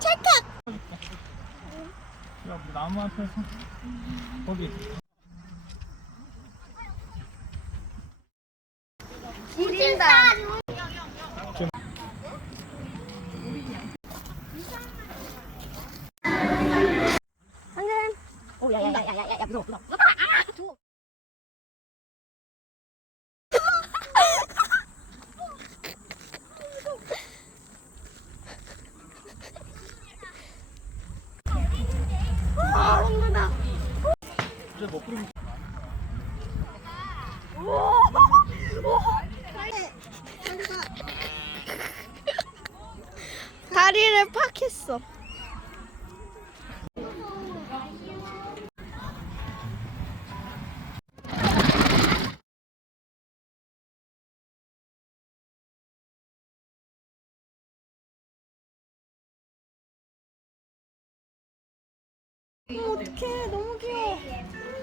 찰칵. 야, 뭐 나무 앞에서 거기 우진다. 방금. 오, 야, 야, 야, 야, 야, 야, 무서워, 무서워. 이제 못 부르면 다리를 팍 했어. 어떡해, 너무